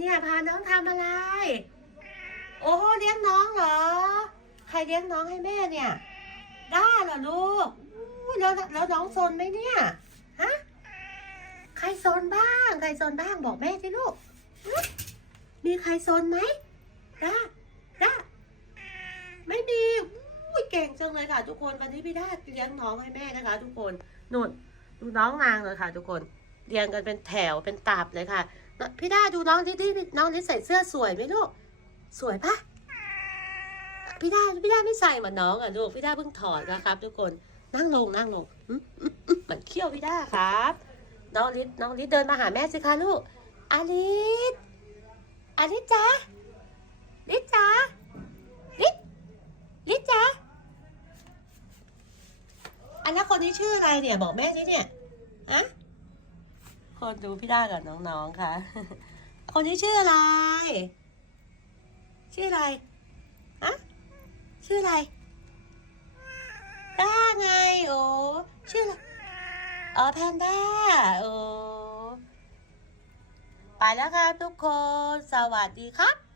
เนี่ย พาน้องทำอะไร โอ้โหเลี้ยงน้องเหรอ ใครเลี้ยงน้องให้แม่เนี่ย ได้เหรอลูกแล้วแล้วน้องโซนไหมเนี่ย ฮะ ใครโซนบ้าง ใครโซนบ้างบอกแม่สิลูก มีใครโซนไหมด้าด้าไม่มีอุ้ยเก่งจังเลยค่ะ ทุกคนวันนี้พี่ด้าเลี้ยงน้องให้แม่นะคะ ทุกคนนุ่นดูน้องนางเลยค่ะ ทุกคนเรียงกันเป็นแถวเป็นตับเลยค่ะ พี่ด้าดูน้องที่ที่น้องที่ใส่เสื้อสวยไหมลูก สวยปะพี่ด้าพี่ด้าไม่ใส่เหมือนน้องอะลูกพี่ด้าเพิ่งถอดนะครับ ทุกคนนั่งลงนั่งลงเหมือนเขี้ยวพี่ด้าครับ น้องลิศน้องลิศเดินมาหาแม่สิคะลูกอาลิศอาลิศจ๋าลิศจ๋าลิศลิศจ๋าอันแล้วคนนี้ชื่ออะไรเนี่ยบอกแม่สิเนี่ยฮะ คนดูพี่ด้ากับน้องๆค่ะ คนนี้ชื่ออะไร ชื่ออะไรอะชื่ออะไร ด้าไง โอ้ชื่ออะไรอ๋อแพนด้าโอ้ไปแล้วครับทุกคน สวัสดีครับ